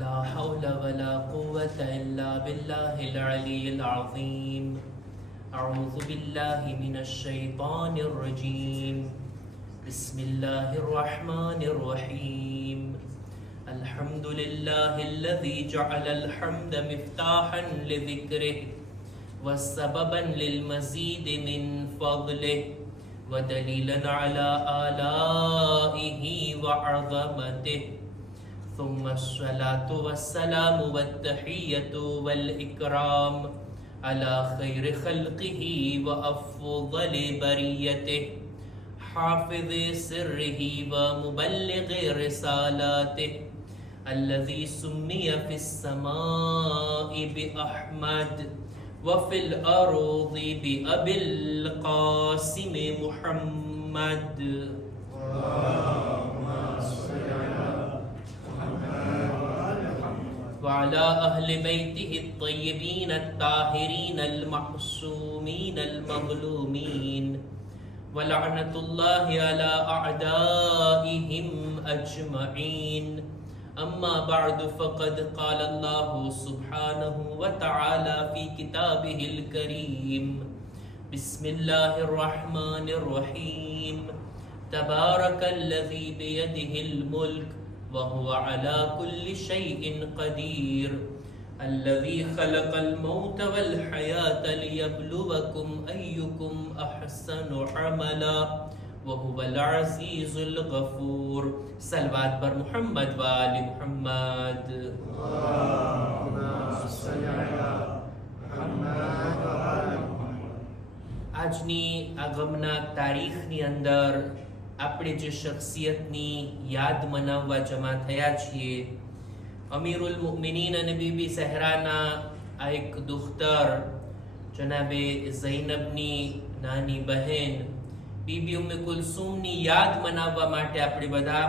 لا حول ولا قوة إلا بالله العلي العظيم. أعوذ بالله من الشيطان الرجيم. بسم الله الرحمن الرحيم. الحمد لله الذي جعل الحمد مفتاحا لذكره وسببا للمزيد من فضله ودليلا على آلائه وعظمته. ثم الصلاة والسلام والتحية والإكرام على خير خلقه وأفضل بريته حافظ سره ومبلغ رسالاته الذي سمي في السماء بأحمد وفي الأرض بأبي القاسم محمد. وعلى أهل بيته الطيبين الطاهرين المعصومين المظلومين ولعنة الله على أعدائهم أجمعين. أما بعد فقد قال الله سبحانه وتعالى في كتابه الكريم. بسم الله الرحمن الرحيم. تبارك الذي بيده الملك وهو على كل شيء قدير الذي خلق الموت والحياة ليبلوكم أيكم أحسن عملا وهو العزيز الغفور. صلوات بر محمد و آل محمد. આજની આગમના તારીખની અંદર આપણે જે શખ્સિયતની યાદ મનાવવા જમા થયા છીએ, અમીરુલ મુમિનીન અને બીબી સહરાના આ એક દુખ્તર જનાબે ઝૈનબની નાની બહેન બીબી ઉમ્મે કુલસુમની યાદ મનાવવા માટે આપણે બધા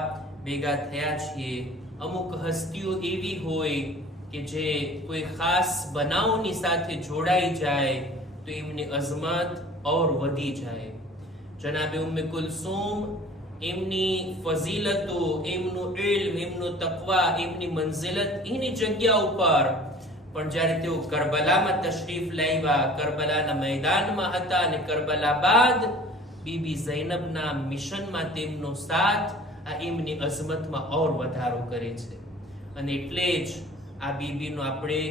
ભેગા થયા છીએ. અમુક હસ્તીઓ એવી હોય કે જે કોઈ ખાસ બનાવની સાથે જોડાઈ જાય તો એમની અઝમત ઓર વધી જાય. જનાબે ઉમ્મે કુલસુમ એમની ફઝીલતો, એમનું ઇલ્મ, એમનું તકવા, એમની મંઝિલત એની જગ્યા ઉપર, પણ જ્યારે તેઓ કરબલામાં તશરીફ લાવ્યા, કરબલાના મેદાનમાં હતા અને કરબલા બાદ બીબી ઝૈનબના મિશનમાં તેમનો સાથ આ એમની અઝમતમાં ઓર વધારો કરે છે. અને એટલે જ આ બીબીનો આપણે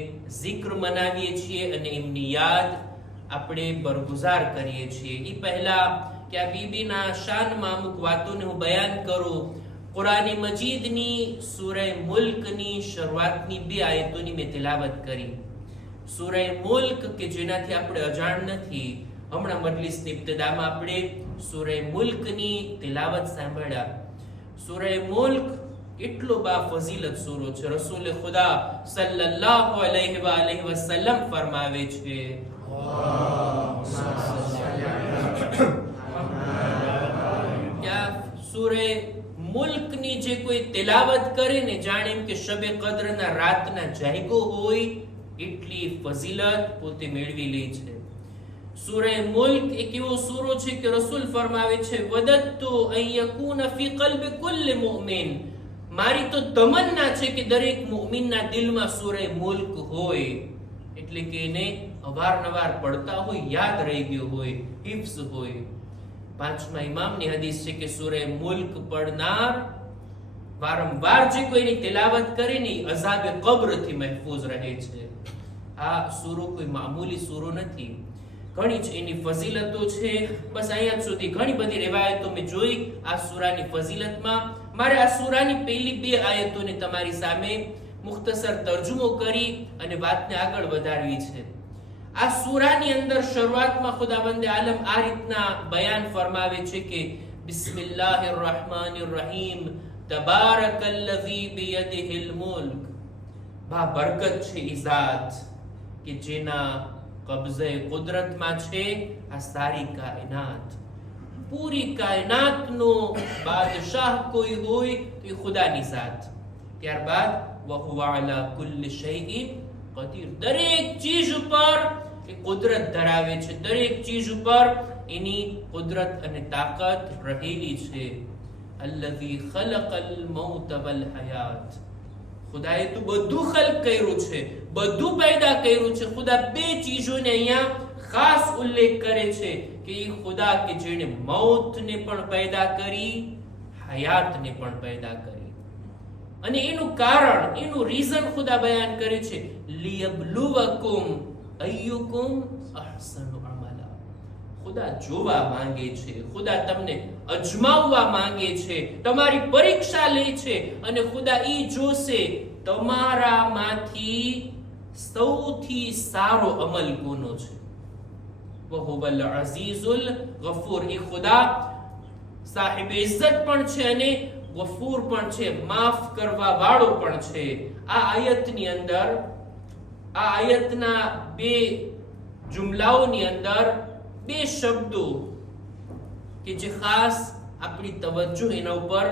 zikr મનાવીએ છીએ અને એમની યાદ આપણે બરગુજાર કરીએ છીએ. એ પહેલા કે આ બીબીના શાનમાં અમુક વાતોને હું બયાન કરું. કુરાની મજીદની સૂરે મુલ્કની શરૂઆતની 2 આયતોની મેં તિલાવત કરી. સૂરે મુલ્ક કે જેનાથી આપણે અજાણ નથી, હમણાં મજલિસની ઇબ્તિદામાં આપણે સૂરે મુલ્કની તિલાવત સાંભળ્યા. સૂરે મુલ્ક એટલો બા ફઝીલત સૂરો છે. રસૂલ ખુદા સલ્લલ્લાહુ અલૈહિ વસલ્લમ ફરમાવે છે, સૂરે મુલ્કની જે કોઈ તિલાવત કરે ને જાણે એમ કે શબે કદ્રના રાતના જાયગો હોય એટલી ફઝીલત પોતે મેળવી લે છે. સૂરે મુલ્ક એક એવો સૂરો છે કે રસૂલ ફરમાવે છે, વદત્તુ અન યકૂન ફી કલ્બી કુલ્લી મુમિન, મારી તો તમન્ના છે કે દરેક મુમિનના દિલમાં સૂરે મુલ્ક હોય, એટલે કે એને અવારનવાર પડતા હોય, યાદ રહી ગયો હોય, હિફ્ઝ હોય. 5મા ઇમામની હદીસ છે કે સૂરે મુલ્ક પડનાર વારંવાર જે કોઈની તિલાવત કરે ને અઝાબે કબ્રથી મહફૂઝ રહે છે. આ સૂરો કોઈ મામૂલી સૂરો નથી, ઘણી જ એની ફઝીલતો છે. બસ અહીંયા સુધી ઘણી બધી riવાયતો મેં જોઈ આ સૂરાની ફઝીલતમાં. મારે આ સૂરાની પહેલી 2 આયતોને તમારી સામે મુખ્તસર તર્જુમો કરી અને વાતને આગળ વધારવી છે. આ સૂરાની અંદર શરૂઆતમાં ખુદાવંદે આલમ આ રીતના બયાન ફરમાવે છે કે બિસ્મિલ્લાહિર રહમાનિર રહીમ તબારકલ્લઝી બિયદિહિલ મુલ્ક. બા બરકત છે ઈ ઝાત કે જેના કબ્ઝે કુદરતમાં છે આ સારી કાયનાત. પૂરી કાયનાતનો બાદશાહ કોઈ હોય તો એ ખુદાની ઝાત. ત્યારબાદ વહુવા અલા કુલ્લી શૈઇન કદીર, દરેક ચીજ ઉપર એ કુદરત ધરાવે છે, દરેક ચીજ ઉપર એની કુદરત અને તાકાત રહેલી છે. અલ્લઝી ખલકલ મૌત વલ હયાત, ખુદાએ તો બધું ખલ્ક કર્યું છે, બધું પેદા કર્યું છે. ખુદા બે ચીજોને અહીંયા ખાસ ઉલ્લેખ કરે છે કે એ ખુદા કે જેણે મૌતને પણ પેદા કરી, હયાતને પણ પેદા કરી. અને એનું કારણ, એનું રીઝન ખુદા બયાન કરે છે, લિયબ્લુવકુમ અય્યુકુમ અહસનુ અમલા. ખુદા જોવા માંગે છે, ખુદા તમને અજમાવવા માંગે છે, તમારી પરીક્ષા લે છે. અને ખુદા ઈ જોશે તમારામાંથી સૌથી સારો અમલ કોનો છે. વહુવલ અઝીઝુલ ગફૂર. એ ખુદા સાહિબ ઇજ્જત પણ છે અને ગફૂર પણ છે, માફ કરવા વાળો પણ છે. આ આયતની અંદર, આ આયતના બે જુમલાઓની અંદર બે શબ્દો કે જે ખાસ આપણી તવજ્જો એના ઉપર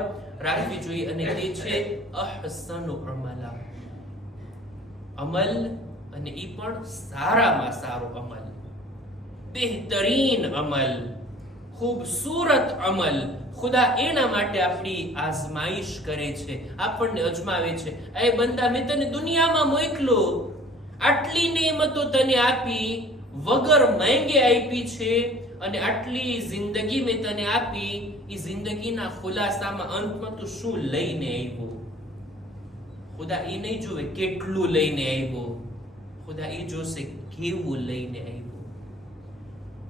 રાખવી જોઈએ, અને તે છે અહસનુ અમલા. અમલ, અને એ પણ સારામાં સારો અમલ, બહેતરીન અમલ, ખૂબસૂરત અમલ. ખુદા એના માટે આપણી આઝમાઈશ કરે છે, આપણને અજમાવે છે. એ બંદા, મેં તને દુનિયામાં મોકલો, આટલી નેમતો તને આપી, વગર માંગે આપી છે, અને આટલી જિંદગી મેં તને આપી. એ જિંદગીના ખુલાસામાં અંતમાં તું શું લઈને આવ્યો? ખુદા એ નહીં જોવે કેટલું લઈને આવ્યો, ખુદા એ જોશે કેવું લઈને આવ્યો.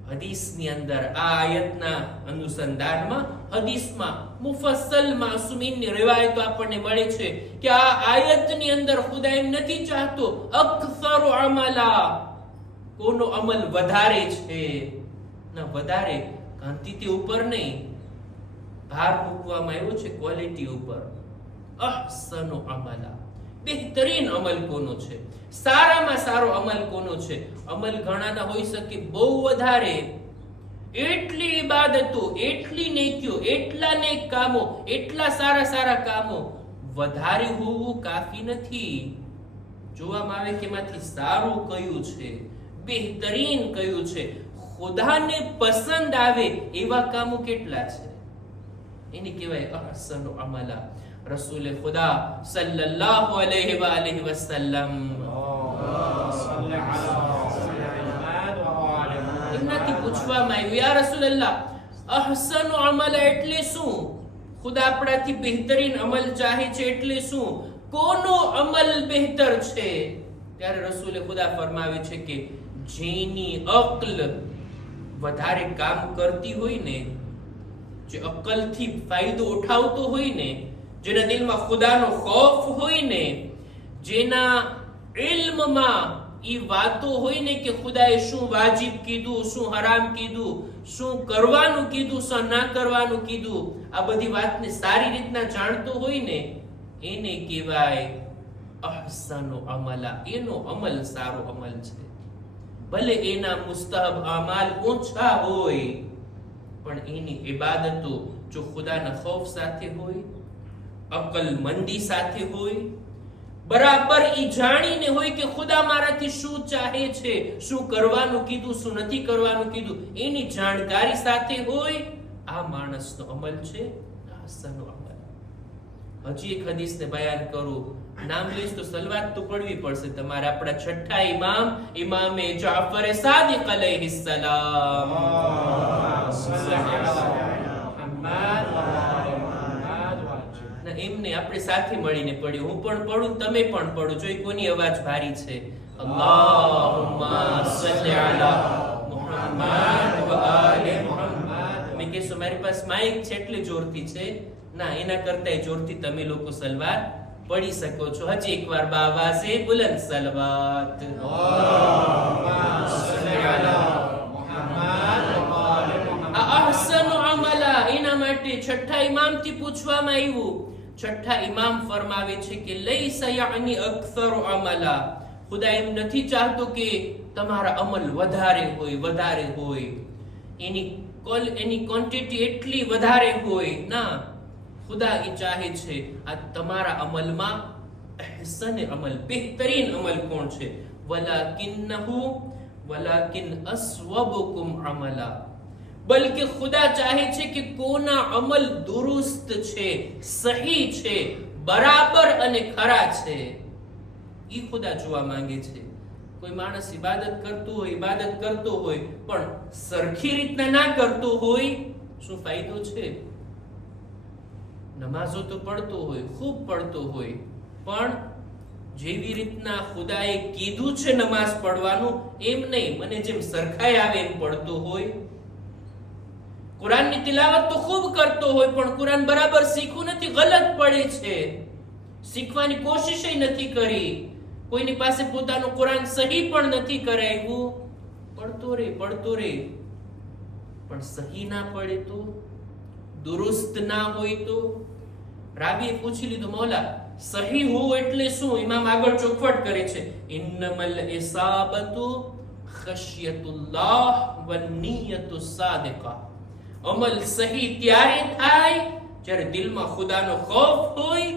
હદીસની અંદર આ આયતના અનુસંધાનમાં, હદીસમાં મુફસ્સલ માસુમીનની રિવાયતો આપણને મળે છે કે આ આયતની અંદર ખુદા એમ નથી ચાહતો અક્સરુ અમલા, કોનો અમલ વધારે છે. ના, વધારે ક્વોન્ટિટી ઉપર નહીં, ભાર મૂકવામાં આવ્યો છે ક્વોલિટી ઉપર. અહસનુ અમલા, બહેતરીન અમલ કોનો છે, સારામાં સારો અમલ કોનો છે. અમલ ઘણાના હોઈ શકે, બહુ વધારે, એટલી ઇબાદતો, એટલી નેકીઓ, એટલા નેક કામો, એટલા સારા સારા કામો. વધારે હોવું કાફી નથી. જોવામાં આવે કે એમાંથી સારું કયું છે, બહેતરીન કયું છે, ખુદાને પસંદ આવે એવા કામો કેટલા છે. એને કહેવાય અહસનુ અમલા. રસૂલે ખુદા સલ્લલ્લાહુ અલૈહિ વસલ્લમ એમનાથી પૂછવામાં આવ્યું, યા રસૂલલ્લાહ, અહસનુ અમલ એટલે શું? ખુદા આપણાથી બહેતરીન અમલ ચાહે છે એટલે શું? કોનો અમલ બહેતર છે? ત્યારે રસૂલે ખુદા ફરમાવે છે કે જેની અક્લ વધારે કામ કરતી હોય ને, જે અક્લથી ફાયદો ઉઠાવતો હોય ને, જેના દિલમાં ખુદાનો ખૌફ હોય ને, જેના ઇલ્મમાં ઈ વાતો હોય ને કે ખુદાએ શું વાજિબ કીધું, શું હરામ કીધું, શું કરવાનું કીધું, શું ના કરવાનું કીધું, આ બધી વાતને સારી રીતના જાણતો હોય ને, એને કહેવાય અહસનુ અમલા. એનો અમલ સારો અમલ છે. ભલે એના મુસ્તહબ અમાલ ઓછા હોય, પણ એની ઇબાદતો જો ખુદાના ખૌફ સાથે હોય, અકલમંદી સાથે હોય, બરાબર ઈ જાણીને હોય કે ખુદા મારાથી શું ચાહે છે, શું કરવાનું કીધું, શું નથી કરવાનું કીધું, એની જાણકારી સાથે હોય, આ માણસનો અમલ છે અહસનુ અમલ. હજી એક હદીસને બયાન કરું, નામ લઈશ તો સલવાત તો પડવી પડશે તમારે. આપણા છઠ્ઠા ઇમામ, ઇમામે જાફર સાદિક અલૈહિસ સલામ, એમને આપણે સાથે મળીને પડ્યું. હું પણ પડું, તમે પણ પડો. જો કોની અવાજ ભારી છે, અલ્લાહુમ્મા સલ્લી અલા મુહમ્મદ વ આલે મુહમ્મદ. તમે કહેશો મારી પાસે માઇક છે એટલે જોરથી છે. ના, એના કરતા જોરથી તમે લોકો સલવાત પડી શકો છો. હજી એકવાર બાવાસે બુલંદ સલવાત. અલ્લાહુમ્મા સલ્લી અલા મુહમ્મદ વ આલે મુહમ્મદ. અહસનુ અમલા, એના માટે છઠ્ઠા ઇમામથી પૂછવામાં આવ્યું. છઠ્ઠા ઇમામ ફરમાવે છે કે લૈસા યાની અક્સરુ અમલા. ખુદા એમ નથી ચાહતો કે તમારા અમલ વધારે હોય, વધારે હોય, એની ક્વોન્ટિટી એટલી વધારે હોય. ના, ખુદા એ ચાહે છે આ તમારા અમલમાં અહસન અમલ, બહેતરીન અમલ કોણ છે? વલાકિન અસ્વબુકુમ અમલા. બલકે ખુદા ચાહે છે કે કોના અમલ દુરુસ્ત છે, સહી છે, બરાબર અને ખરા છે, ઈ ખુદા જોવા માંગે છે. કોઈ માણસ ઇબાદત કરતો હોય પણ સરખી રીતના ના કરતો હોય, શું ફાયદો છે? નમાઝો તો પડતો હોય, ખૂબ પડતો હોય, પણ જેવી રીતના ખુદાએ કીધું છે નમાઝ પડવાનું એમ નહીં, મને જેમ સરખાઈ આવે એમ પડતો હોય. કુરાનની તિલાવત તો ખૂબ કરતો હોય પણ કુરાન બરાબર શીખવું નથી, ગલત પડે છે. શીખવાની કોશિશ નથી કરી, કોઈની પાસે પોતાનું કુરાન સહી પણ નથી કરાવ્યું. પડતો રે પણ સહી ના પડે તો, દુરુસ્ત ના હોય તો. રાવીએ પૂછી લીધું, મૌલા સહી હોવું એટલે શું? ઇમામ આગળ ચોખવટ કરે છે, ઇન્નમલ ઇસાબતુ ખશ્યતુલ્લાહ વન્નિયતુ સાદિકા. અમલ સહી ત્યારે થાય જ્યારે દિલમાં ખુદાનો ખૌફ હોય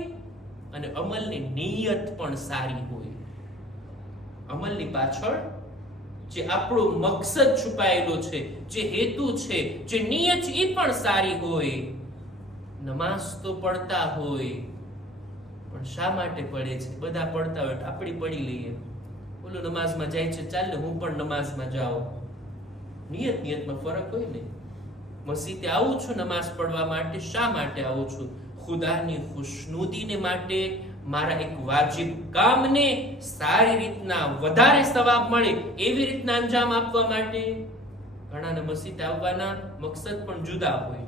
અને અમલની નિયત પણ સારી હોય. અમલની પાછળ જે આપણો મકસદ છુપાયેલો છે, જે હેતુ છે, જે નિયત એ પણ સારી હોય. નમાઝ તો પડતા હોય પણ શા માટે પડે છે? બધા પડતા હોય આપણે પડી લઈએ. બોલો નમાઝમાં જાય છે, ચાલ ને હું પણ નમાઝમાં જાઉં. નિયતમાં ફરક હોય ને. મસ્જિદે આવું છું નમાઝ પડવા માટે, શા માટે આવું છું? ખુદાની ખુશનુદીને માટે, મારા એક વાજિબ કામને સારી રીતના વધારે સવાબ મળે એવી રીતના અંજામ આપવા માટે. ઘણાના મસ્જિદે આવવાના મકસદ પણ જુદા હોય,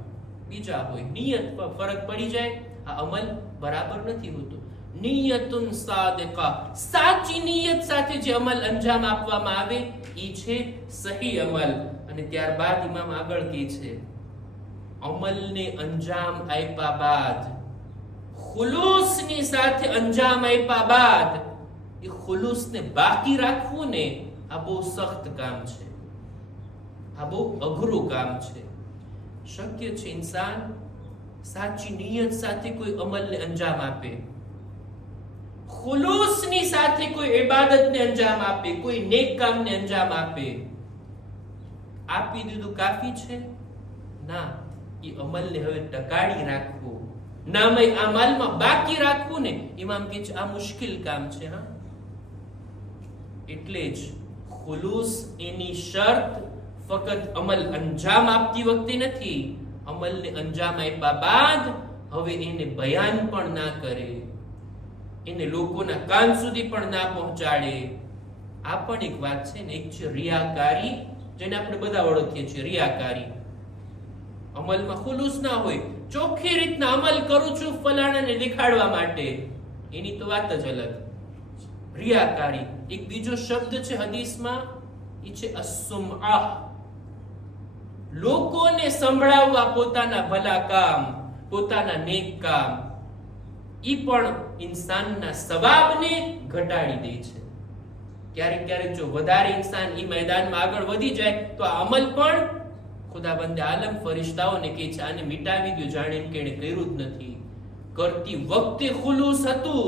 બીજા હોય. નિયત પર ફરક પડી જાય. આ અમલ બરાબર નથી હોતો. નિયતુન સાદિકા, સાચી નિયત સાથે જે અમલ અંજામ આપવામાં આવે ઈ છે સહી અમલ. અને ત્યારબાદ ઇમામ આગળ કહે છે, અમલને અંજામ આપ્યા બાદ, ખુલૂસની સાથે અંજામ આપ્યા બાદ એ ખુલૂસને બાકી રાખવું ને, આ બહુ સખ્ત કામ છે, આ બહુ અઘરું કામ છે. શક્ય છે ઇન્સાન સાચી નિયત સાથે કોઈ અમલને અંજામ આપે, ખુલૂસની સાથે કોઈ ઇબાદતને અંજામ આપે, કોઈ નેક કામને અંજામ આપે. આપી દીધું કાફી છે? ના, એ અમલને હવે ટકાડી રાખવું, નામય અમલમાં બાકી રાખવું ને, ઇમામ કહે છે આ મુશ્કેલ કામ છે. હા, એટલે જ ખુલૂસ એની શરત ફક્ત અમલ અંજામ આપતી વખતે નથી, અમલને અંજામ આપ્યા બાદ હવે એને બયાન પણ ના કરે, એને લોકોના કાન સુધી પણ ના પહોંચાડે. આ પણ એક વાત છે ને. એક છે રિયાકારી, જેને આપણે બધા ઓળખીએ છીએ, રિયાકારી. અમલમાં ખુલૂસ ના હોય, ચોખ્ખી રીતના અમલ કરું છું ફલાણાને દેખાડવા માટે, એની તો વાત જ અલગ. રિયાકારી. એક બીજો શબ્દ છે હદીસમાં, એ છે અસુમઆહ. લોકોને સંભળાવવા પોતાના ભલા કામ, પોતાના નેક કામ, ઈ પણ ઇન્સાનના સવાબને ઘટાડી દે છે. ક્યારેક જો વધારે ઇન્સાન ઈ મેદાનમાં આગળ વધી જાય તો આ અમલ પણ ખુદાબંદે આલમ ફરિશ્તાઓને કહે છે આને મિટાવી દો, જાણે કે એને કર્યું જ નથી. કરતી વખતે ખુલૂસ હતું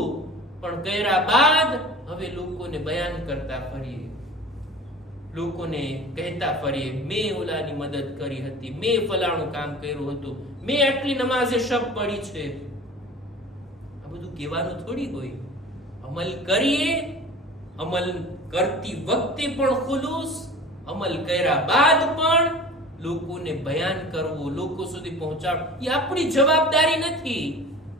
પણ કર્યા બાદ હવે લોકોને બયાન કરતા ફરીએ, લોકોને કહેતા ફરીએ, મેં ઓલાની મદદ કરી હતી, મેં ફલાણું કામ કર્યું હતું, મેં આટલી નમાઝે શબ પડી છે. આ બધું કહેવાનું થોડી હોય. અમલ કરીએ, અમલ કરતી વખતે પણ ખુલૂસ, અમલ કર્યા બાદ પણ લોકોને બયાન કરવું, લોકો સુધી પહોંચાડવું, એ આપણી જવાબદારી નથી.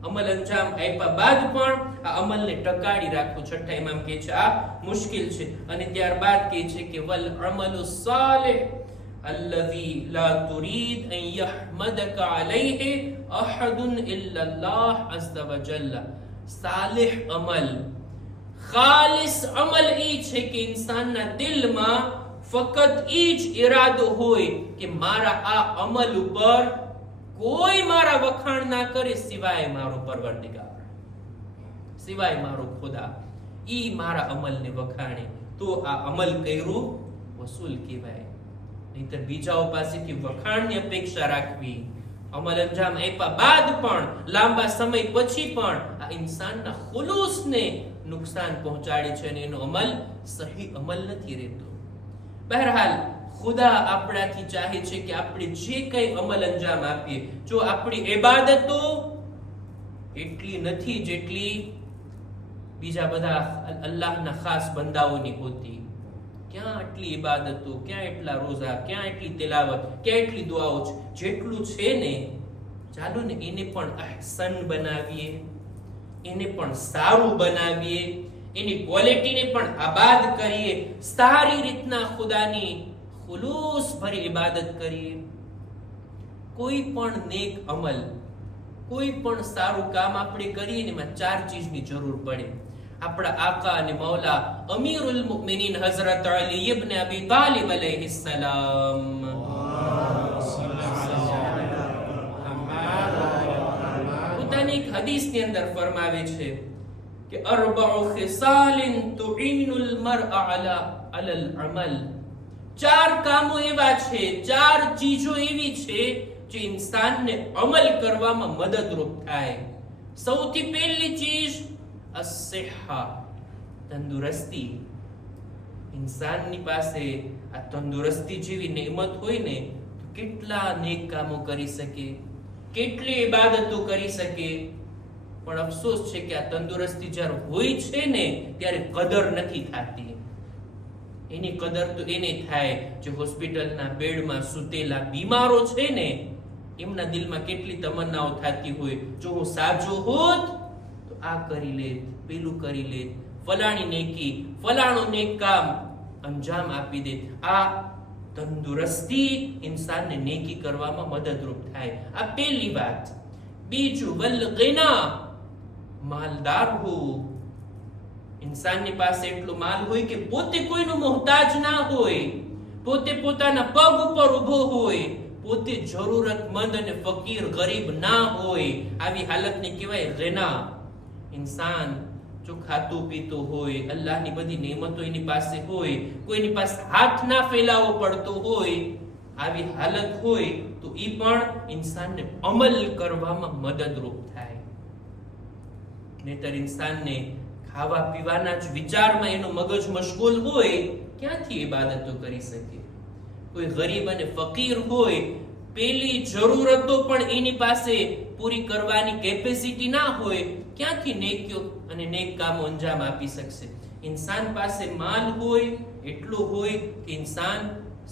અમલ અંજામ આપ્યા બાદ પણ આ અમલને ટકાડી રાખવું. છઠ્ઠા ઇમામ કહે છે આ મુશ્કેલ છે. અને ત્યારબાદ કહે છે કે વલ અમલુ સાલિહ અલ્લઝી લા તુરીદ અન યહમદકા અલૈહિ અહદુન ઇલ્લા અલ્લાહ અઝ્ઝ વ જલ્લ. સાલિહ અમલ, ખાલિસ અમલ એ છે કે ઇન્સાનના દિલમાં ફક્ત એ જ ઈરાદો હોય કે મારા આ અમલ ઉપર કોઈ મારા વખાણ ના કરે સિવાય મારો પરવરદિગાર, સિવાય મારો ખુદા. ઈ મારા અમલને વખાણે તો આ અમલ કર્યું વસૂલ કહેવાય. નહીતર બીજાઓ પાસેથી વખાણની અપેક્ષા રાખવી, અમલ અંજામ આપ્યા બાદ પણ લાંબા સમય પછી પણ આ ઇન્સાનના ખુલૂસને નુકસાન પહોંચાડે છે અને એનો અમલ સહી અમલ નથી રહેતો. બહરહાલ ખુદા આપણાથી ચાહે છે કે આપણે જે કંઈ અમલ અંજામ આપીએ, જો આપણી ઇબાદતો એટલી નથી જેટલી બીજા બધા અલ્લાહના ખાસ બંદાઓની હોતી. ક્યાં આટલી ઇબાદતો, ક્યાં એટલા રોઝા, ક્યાં એટલી તિલાવત, ક્યાં એટલી દુઆઓ છે. જેટલું છે ને, ચાલો ને એને પણ અહસન બનાવીએ, એને પણ સારું બનાવીએ, એની ક્વોલિટીને પણ આબાદ કરીએ, સારી રીતના ખુદાની ખુલૂસ ભરી ઇબાદત કરીએ. કોઈ પણ નેક અમલ, કોઈ પણ સારું કામ આપણે કરીએ ને એમાં 4 ચીજની જરૂર પડે. આપણા આકા અને મૌલા અમીરુલ મુમિનીન હઝરત અલી ઇબ્ન અબી તાલિબ અલૈહિસ્સલામ પોતાની એક હદીસની અંદર ફરમાવે છે કે અરબઉ ખિસાલિન તુઈનુલ મર'a અલલ અમલ. 4 કામો એવા છે, 4 ચીજો એવી છે જે ઇન્સાનને અમલ કરવામાં મદદરૂપ થાય. સૌથી પહેલી ચીજ અસ્સિહા, તંદુરસ્તી. ઇન્સાનની પાસે આ તંદુરસ્તી જેવી નેમત હોય ને તો કેટલા નેક કામો કરી શકે, કેટલી ઇબાદતો કરી શકે. પણ અફસોસ છે કે આ તંદુરસ્તી જ્યારે હોય છે ને ત્યારે કદર નથી થતી. એની કદર તો એને થાય જે હોસ્પિટલના બેડમાં સૂતેલા બીમારો છે ને, એમના દિલમાં કેટલી તમન્નાઓ થતી હોય, જો હું સાજો હોત તો આ કરી લેત, પેલું કરી લેત, ફલાણી નેકી, ફલાણું નેક કામ અંજામ આપી દેત. આ તંદુરસ્તી ઇન્સાનને નેકી કરવામાં મદદરૂપ થાય. આ પહેલી વાત. બીજું વલ ગિના, માલદાર હોવું. ઇન્સાનની પાસે એટલો માલ હોય કે પોતે કોઈનો મોહતાજ ના હોય, પોતે પોતાના પગ ઉપર ઊભો હોય, પોતે જરૂરતમંદ અને ફકીર ગરીબ ના હોય. આવી હાલતને કહેવાય ગિના. ઇન્સાન જો ખાતું પીતો હોય, અલ્લાહની બધી નેમતો એની પાસે હોય, કોઈની પાસે હાથ ના ફેલાવો પડતો હોય, આવી હાલત હોય તો ઈ પણ ઇન્સાનને અમલ કરવામાં મદદરૂપ થાય. નહીતર ઇન્સાનને ખાવા પીવાના જ વિચારમાં એનો મગજ મશગુલ હોય, ક્યાંથી ઇબાદતો કરી શકે? કોઈ ગરીબ અને ફકીર હોય, પેલી જરૂરતો પણ એની પાસે પૂરી કરવાની કેપેસિટી ના હોય, ક્યાંથી નેકીઓ અને નેક કામો અંજામ આપી શકશે? ઇન્સાન પાસે માલ હોય, એટલો હોય કે ઇન્સાન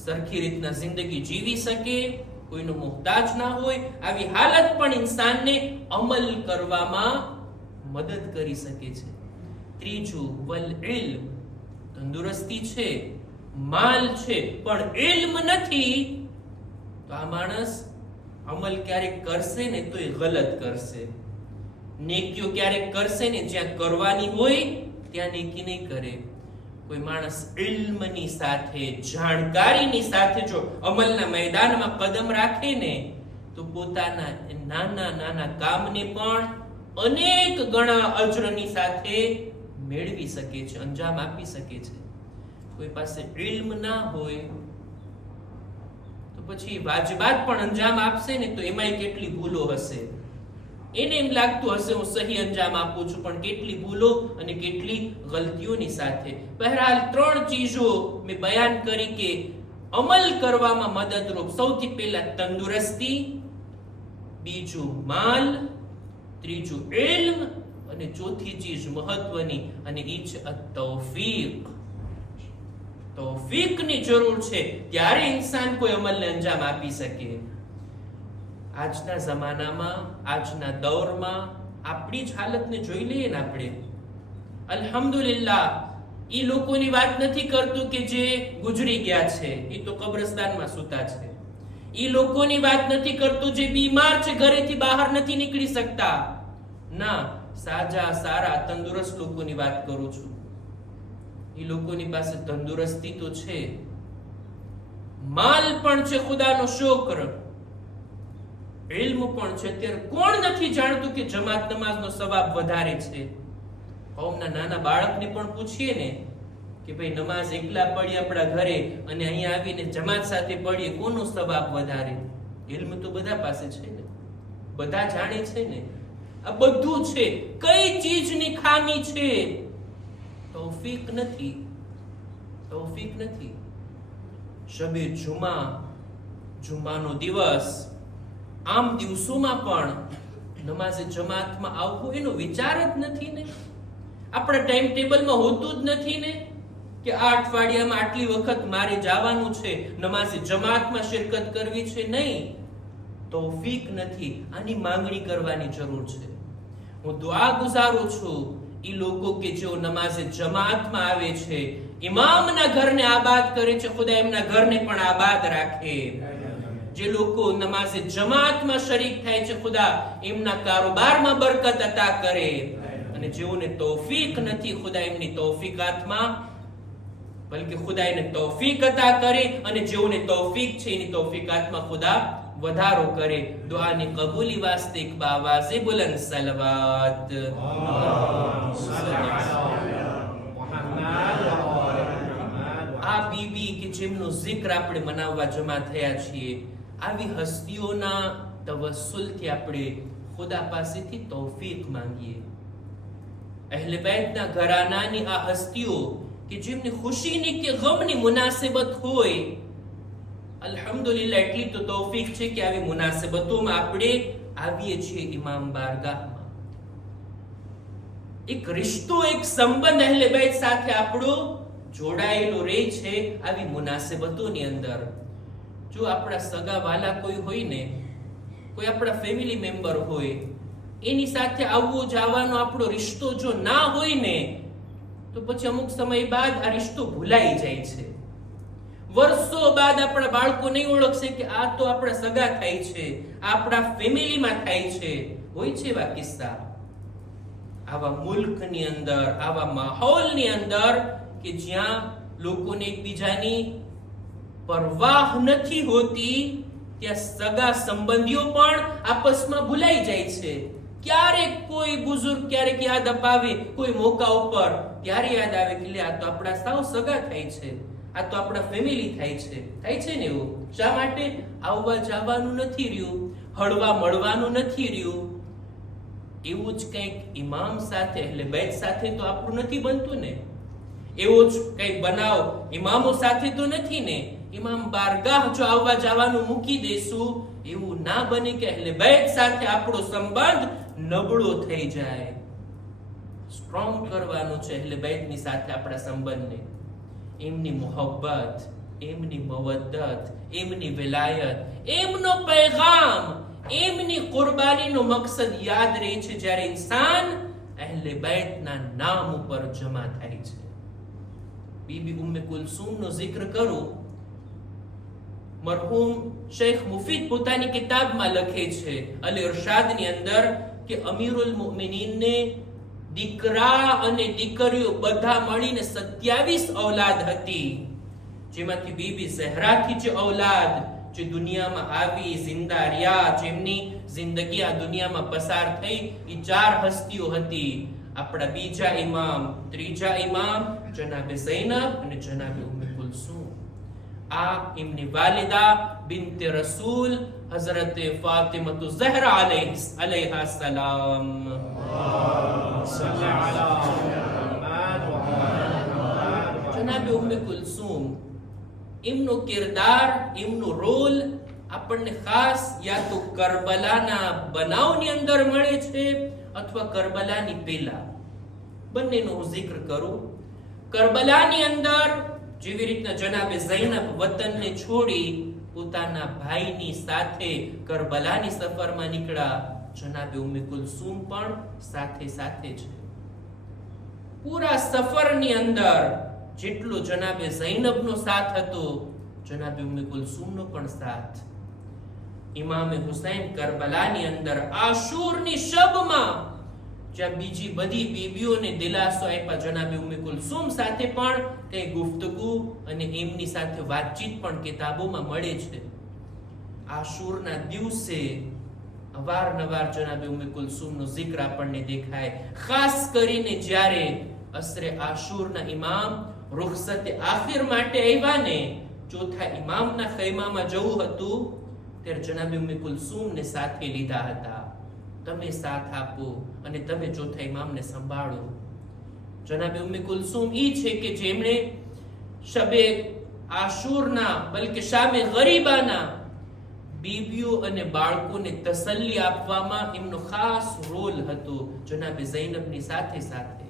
સરખી રીતના જિંદગી જીવી શકે, કોઈનો મુહતાજ ના હોય. આવી હાલત પણ ઇન્સાનને અમલ કરવામાં મદદ કરી શકે છે. ત્રીજું વલ ઇલ્મ, તંદુરસ્તી છે, માલ છે, પણ ઇલ્મ નથી તો આ માણસ અમલ ક્યારેક કરશે ને તો એ ગલત કરશે. નેકીઓ ક્યારેક કરશે ને જ્યાં કરવાની હોય ત્યાં નેકી નહીં કરે. કોઈ માણસ ઇલ્મની સાથે, જાણકારીની સાથે જો અમલના મેદાનમાં કદમ રાખે ને તો પોતાના નાના નાના કામને પણ અનેક ગણા અજરની સાથે મેળવી શકે છે, અંજામ આપી શકે છે. કોઈ પાસે ઇલ્મ ના હોય તો પછી વાજબાત પણ અંજામ આપશે ને તો એમાંય કેટલી ભૂલો હશે. એને એમ લાગતું હશે હું સહી અંજામ આપું છું, પણ કેટલી ભૂલો અને કેટલી ગલતીઓની સાથે. બહરહાલ 3 ચીજો મેં બયાન કરી કે અમલ કરવામાં મદદરૂપ. સૌથી પહેલા તંદુરસ્તી, બીજું માલ, ત્રીજું ઇલ્મ અને ચોથી ચીજ મહત્વની અને ઈ છે તૌફીક. તૌફીકની જરૂર છે ત્યારે ઇન્સાન કોઈ અમલને અંજામ આપી શકે. આજના જમાનામાં, આજના દૌરમાં આપણી જ હાલતને જોઈ લઈએ ને આપણે, અલ્હમ્દુલિલ્લાહ, ઈ લોકોની વાત નથી કરતું કે જે ગુજરી ગયા છે, ઈ તો કબ્રસ્તાનમાં સૂતા છે. ઈ લોકોની વાત નથી કરતું જે બીમાર છે, ઘરેથી બહાર નથી નીકળી શકતા. ના, સાજા, સારા, તંદુરસ્ત લોકોની વાત કરું છું. ઈ લોકોની પાસે તંદુરસ્તી તો છે, માલ પણ છે, ખુદાનો શુક્ર, ઇલ્મ પણ છે. ત્યારે કોણ નથી જાણતું કે જમાત નમાઝનો સવાબ વધારે છે? કૌમના નાના બાળકને પણ પૂછીએ ને કે ભાઈ નમાઝ એકલા પડીએ આપણા ઘરે અને અહીંયા આવીને જમાત સાથે પડીએ, કોનો સવાબ વધારે? ઇલ્મ તો બધા પાસે છે ને, બધા જાણે છે ને. આ બધું છે. કઈ ચીજની ખામી છે? તૌફીક નથી. તૌફીક નથી. શબે જુમા, જુમાનો દિવસ, આમ દિવસોમાં પણ નમાઝે જમાતમાં આવવું એનો વિચાર જ નથી ને, આપણા ટાઈમ ટેબલમાં હોતું જ નથી ને કે આ અઠવાડિયામાં આટલી વખત મારે જવાનું છે, નમાઝે જમાતમાં શિરકત કરવી છે. નહીં, તૌફીક નથી. આની માંગણી કરવાની જરૂર છે. હું દુઆ ગુજારું છું ઈ લોકો કે જેઓ નમાઝે જમાતમાં આવે છે, ઇમામના ઘરને આબાદ કરે છે, ખુદા એમના ઘરને પણ આબાદ રાખે. જે લોકો નમાઝે જમાતમાં શરીક થાય છે, ખુદા એમના કારોબારમાં બરકત અતા કરે. અને જેઓને તૌફીક નથી, ખુદા એમની તૌફીકાતમાં બલકે ખુદા એને તૌફીક અતા કરે, અને જેઓને તૌફીક છે એની તૌફીકાતમાં ખુદા વધારો કરે. દુઆની કબૂલી વાસ્તે એક બાવાઝે બુલંદ સલવાત. આ બીબી કે જેમનો જિક્ર આપણે મનાવવા જમા થયા છીએ, આવી હસ્તીઓના તવસ્સુલથી આપણે ખુદા પાસેથી તૌફીક માંગીએ. અહેલે બેતના ઘરાનાની આ હસ્તીઓ કે જેમની ખુશીની કે ગમની મુનાસિબત હોય, અલ્હમ્દુલિલ્લાહ એટલી તો તૌફીક છે કે આવી મુનાસિબતોમાં આપણે આવીએ છીએ ઇમામ બારગાહમાં. એક રિશ્તો, એક સંબંધ અહેલે બેત સાથે આપણો જોડાયેલો રહે છે આવી મુનાસિબતોની અંદર. જો આપણા સગા વાલા કોઈ હોય ને, કોઈ આપણા ફેમિલી મેમ્બર હોય, એની સાથે આવવો જવાનો આપણો રિશ્તો જો ના હોય ને, તો પછી અમુક સમય બાદ આ રિશ્તો ભૂલાઈ જાય છે. વર્ષો બાદ આપણા બાળકો નહીં ઓળખશે કે આ તો આપણા સગા થાય છે, આપણા ફેમિલીમાં થાય છે. હોય છે એવા કિસ્સા. આવા મુલ્કની અંદર, આવા માહોલની અંદર કે જ્યાં લોકોને એકબીજાની પરવાહ નથી હોતી, ત્યાં સગા સંબંધીઓ પણ આપસમાં ભૂલાઈ જાય છે. ક્યારેક કોઈ બુઝુર્ગ ક્યારેક યાદ અપાવે કોઈ મોકા ઉપર, ત્યારે યાદ આવે કે આ તો આપણા સાવ સગા થાય છે, આ તો આપણા ફેમિલી થાય છે ને. એવું શા માટે? આવવા જવાનું નથી રહ્યું, હળવા મળવાનું નથી રહ્યું. એવું જ કંઈક ઇમામ સાથે, એટલે બેત સાથે તો આપણું નથી બનતું ને. એવો જ કંઈક બનાવ ઇમામો સાથે તો નથી ને. ઇમામ બારગાહ જો આવવા જવાનું મૂકી દેશું, એવું ના બને કે અહેલે બેત સાથે આપણો સંબંધ નબળો થઈ જાય. સ્ટ્રોંગ કરવાનો છે અહેલે બેતની સાથે આપણા સંબંધને. એમની મોહબ્બત, એમની મવદ્દત, એમની વિલાયત, એમનો પૈગામ, એમની કુરબાનીનો મકસદ યાદ રહે છે જ્યારે ઇન્સાન અહેલે બેતના નામ ઉપર જમા થાય છે. બીબી ઉમ્મે કુલસુમનો જિક્ર કરું. મરહૂમ શેખ મુફીદ પોતાની કિતાબમાં લખે છે અલ ઇરશાદની અંદર કે અમીરુલ મુમિનીનને દીકરા અને દીકરીઓ બધા મળીને 27 ઔલાદ હતી, જેમાંથી બીબી ઝહરાથી જે ઔલાદ જે દુનિયામાં આવી, જિંદા રહ્યા, જેમની જિંદગી આ દુનિયામાં પસાર થઈ, એ 4 હસ્તીઓ હતી. આપણા બીજા ઇમામ, ત્રીજા ઇમામ જનાબે ઝૈનબ અને જનાબે ઉમ્મે કુલસુમ. આ એમની વાલિદા બિન્તે રસૂલ હઝરત ફાતિમતુ ઝહરા અલૈહા સલામ. જનાબે ઉમ્મે કુલસુમ, એમનો કિરદાર, એમનો રોલ આપણને ખાસ યા તો કરબલાના બનાવની અંદર મળે છે અથવા કરબલાની પહેલા. બંનેનો હું જિક્ર કરું. કરબલાની અંદર જેવી રીતના જનાબે ઝૈનબ વતનને છોડી પોતાના ભાઈની સાથે કરબલાની સફરમાં નીકળ્યા, જનાબે ઉમ્મે કુલસુમ પણ સાથે સાથે છે. પૂરા સફરની અંદર જેટલો જનાબે ઝૈનબનો સાથ હતો, જનાબે ઉમ્મે કુલસુમનો પણ સાથ. ઇમામે હુસૈન કરબલાની અંદર આશુરની શબમાં જ્યાં બીજી બધી બીબીઓને દિલાસો આપ્યા, જનાબે ઉમ્મે કુલસુમ સાથે પણ કઈ ગુફ્તગુ અને એમની સાથે વાતચીત પણ કિતાબોમાં મળે છે. આશુરના દિવસે અવારનવાર જનાબે ઉમ્મે કુલસુમનો જિક્ર આપણને દેખાય. ખાસ કરીને જ્યારે અસરે આશુરના ઇમામ રૂખસતે આખિર માટે આવ્યા ને, ચોથા ઇમામના ખૈમામાં જવું હતું, ત્યારે જનાબે ઉમ્મે કુલસુમને સાથે લીધા હતા. તમે સાથ આપો અને તમે ચોથા ઇમામને સંભાળો. જનાબે ઉમ્મે કુલસુમ ઈ છે કે જેમણે શબે આશુરના બલકે શામે ગરીબાના બીબીઓ અને બાળકોને તસલ્લી આપવામાં એમનો ખાસ રોલ હતો. જનાબે ઝૈનબની સાથે સાથે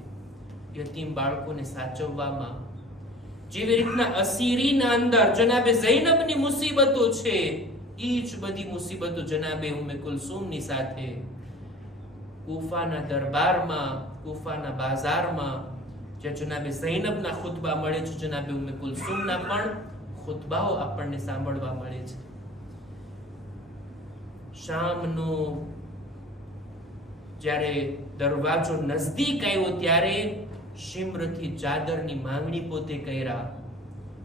યતીમ બાળકોને સાચવવામાં, જેવી રીતના અસીરીના અંદર જનાબે ઝૈનબની મુસીબતો છે, એ જ બધી મુસીબતો જનાબે ઉમ્મે કુલસુમની સાથે કૂફાના દરબારમાં, કૂફાના બાજારમાં જ્યાં જનાબે ઝૈનબના ખુતબા મળે છે, જનાબે ઉમ્મે કુલસુમના પણ ખુતબાઓ આપણને સાંભળવા મળે છે. શામનો જ્યારે દરવાજો નજદીક આવ્યો ત્યારે શિમ્રથી ચાદરની માંગણી પોતે કર્યા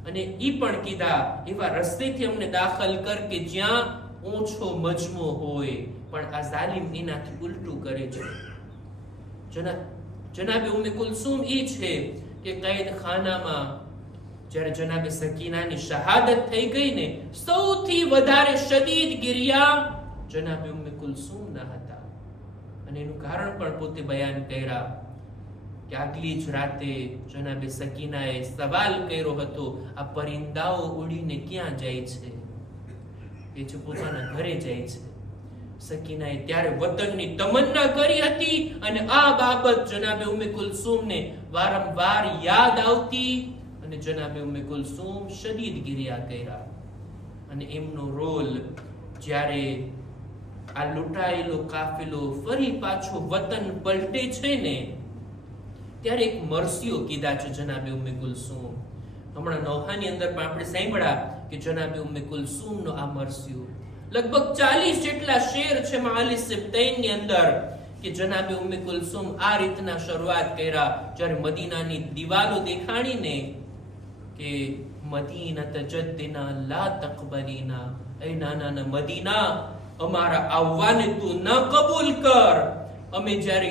અને ઈ પણ કીધા એવા રસ્તેથી અમને દાખલ કર કે જ્યાં ઓછો મજમો હોય. પણ આ જાલિમ એનાથી ઉલટું કરે છે. જનાબે ઉમ્મે કુલસુમ ઈ છે કે કૈદખાનામાં જ્યારે જનાબે સકીનાની શહાદત થઈ ગઈ ને, સૌથી વધારે શદીદ ગિરિયા જનાબે ઉમ્મે કુલસુમના હતા. અને એનું કારણ પણ પોતે બયાન કર્યા કે આગલી જ રાતે જનાબે સકીનાએ સવાલ કર્યો હતો, આ પરિંદાઓ ઉડીને ક્યાં જાય છે? એ છે પોતાના ઘરે જાય છે. સકીનાએ ત્યારે વતનની તમન્ના કરી હતી અને આ બાબત જનાબે ઉમ્મે કુલસુમને વારંવાર યાદ આવતી અને જનાબે ઉમ્મે કુલસુમ શદીદ ગિરિયા કર્યા. અને એમનો રોલ જ્યારે આ લૂંટાયેલો કાફિલો ફરી પાછો વતન પલટે છે ને, ત્યારે એક મરસીઓ કીધા છે જનાબે ઉમ્મે કુલસુમ. હમણાં નોહાની અંદર પણ આપણે સાંભળ્યા કે જનાબે ઉમ્મે કુલસુમનો આ મરસીઓ લગભગ 40 જેટલા શેર છે માલી સિબ્તૈનની અંદર કે જનાબે ઉમ્મે કુલસુમ આ રીતના શરૂઆત કર્યા જ્યારે મદીનાની દિવાલો દેખાણીને કે મદીનત જદ્દિના લા તકબલીના, એ નાના મદીના અમારા આવવાને તું ન કબૂલ કર. અમે જ્યારે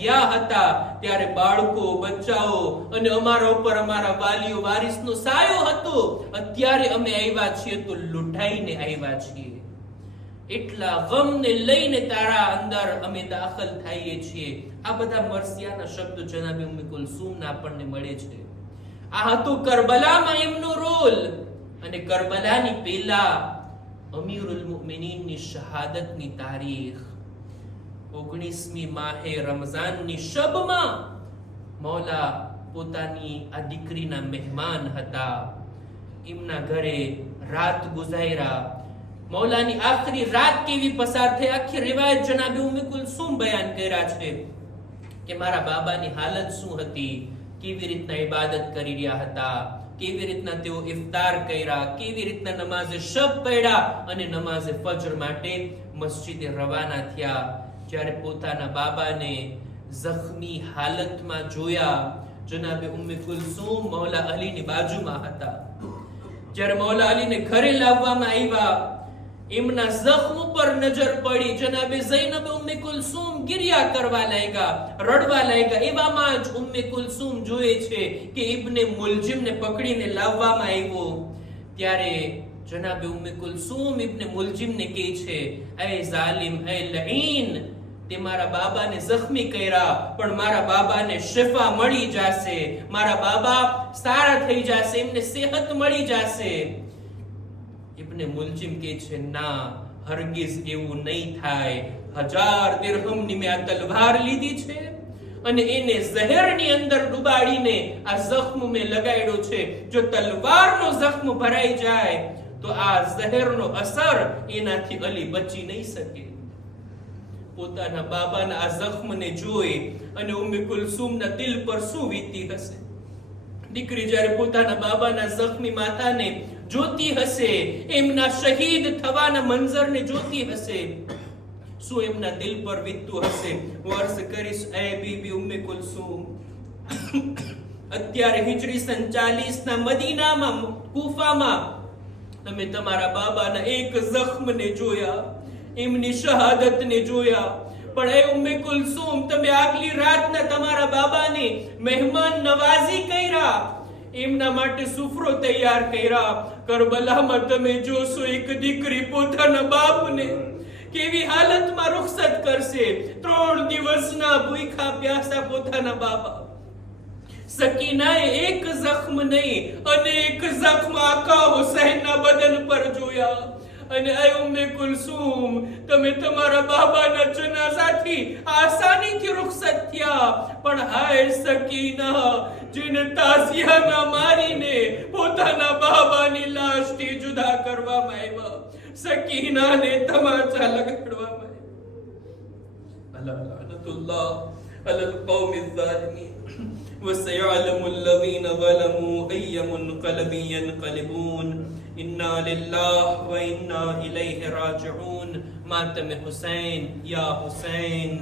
ગયા હતા ત્યારે બાળકો, બચ્ચાઓ અને અમારા ઉપર અમારા વાલીઓ વારિસનો સાયો હતો. અત્યારે અમે આવ્યા છીએ તો લૂંટાઈને આવ્યા છીએ. એટલા ગમને લઈને તારા અંદર અમે દાખલ થઈએ છીએ. આ બધા મરસિયાના શબ્દો જનાબે ઉમ્મે કુલસુમના આપણને મળે છે. આ હતું કરબલામાં એમનો રોલ. અને કરબલાની પહેલા અમીરુલ મુમિનીનની શહાદતની તારીખ 19મી માહે રમઝાનની શબમાં મૌલા પોતાની આ દીકરીના મહેમાન હતા. એમના ઘરે રાત ગુજાર્યા. મૌલાની આખરી રાત કેવી પસાર થઈ આખી રિવાયત જનાબે ઉમ્મે કુલસુમ બયાન કર્યા છે કે મારા બાબાની હાલત શું હતી, કેવી રીતના ઇબાદત કરી રહ્યા હતા, કેવી રીતના તેઓ ઇફતાર કર્યા, કેવી રીતના નમાઝે શબ પડ્યા અને નમાઝે ફજર માટે મસ્જિદે રવાના થયા. જ્યારે પોતાના બાબાને જખ્મી હાલતમાં જોયા, જનાબે ઉમ્મે કુલસુમ મૌલા અલીની બાજુમાં હતા. જ્યારે મૌલા અલીને ઘરે લાવવામાં આવ્યા, એમના જખ્મ પર નજર પડી. જનાબે ઝૈનબ ઉમ્મે કુલસુમ ગિરિયા કરવા લાગ્યા, રડવા લાગ્યા. એવામાં જ ઉમ્મે કુલસુમ જોએ છે કે ઇબ્ને મુલજિમને પકડીને લાવવામાં આવ્યો. ત્યારે જનાબે ઉમ્મે કુલસુમ ઇબ્ને મુલજિમને કહે છે, એ ઝાલિમ, એ લઈન, તે મારા બાબાને જખ્મી કર્યા, પણ મારા બાબાને શિફા મળી જશે, મારા બાબા સારા થઈ જશે, એમને સેહત મળી જશે. ઇબ્ને મુલજિમ કહે છે, ના, હરગિઝ એવું નહીં થાય. 1000 દિરહમની મેં આ તલવાર લીધી છે અને એને ઝહેરની અંદર ડુબાડીને આ જખ્મ મેં લગાડ્યો છે. જો તલવારનો જખ્મ ભરાઈ જાય તો આ ઝહેરનો અસર એનાથી અલી બચી નહીં શકે. પોતાના બાબાના આ જખ્મને જોઈ અને ઉમ્મે કુલસુમના દિલ પર શું વીતી હશે. દીકરી જ્યારે પોતાના બાબાના જખ્મી માતાને જોતી હશે, એમના શહીદ થવાના મંઝરને જોતી હશે, શું એમના દિલ પર વીતતું હશે. હું અર્ઝ કરીશ, એ બીબી ઉમ્મે કુલસુમ, અત્યારે હિજરી સન 40 ના મદીનામાં, કૂફામાં તમે તમારા બાબાના એક જખ્મને જોયા, એમની શહાદતને જોયા. પણ એ ઉમ્મે કુલસુમ, તમે આગલી રાતના તમારા બાબાને મહેમાન નવાઝી કર્યા, એમના માટે સુફરો તૈયાર કર્યા. કરબલામાં તમે જોશો એક દીકરી પોતાના બાપને કેવી હાલતમાં રૂખસત કરશે. 3 દિવસના ભૂખ્યા પ્યાસા પોતાના બાબા. સકીનાએ એક જખ્મ નહીં, અનેક જખ્મ આકા હુસૈનના બદન પર જોયા. અને એ ઉમ્મે કુલસુમ, તમે તમારા બાબાના જનાઝાથી આસાનીથી રૂખસત થયા, પણ હાય સકીના, જેને તાઝિયામાં મારીને પોતાના બાબાની લાશથી જુદા કરવામાં આવ્યા, સકીનાને તમાચા લગાડવામાં આવ્યા. અલા લઅનતુલ્લાહ અલલ કૌમિઝ ઝાલિમીન وسيعلم الذين ظلموا أي منقلب ينقلبون إنا لله وإنا إليه راجعون. मातम हुसैन या हुसैन.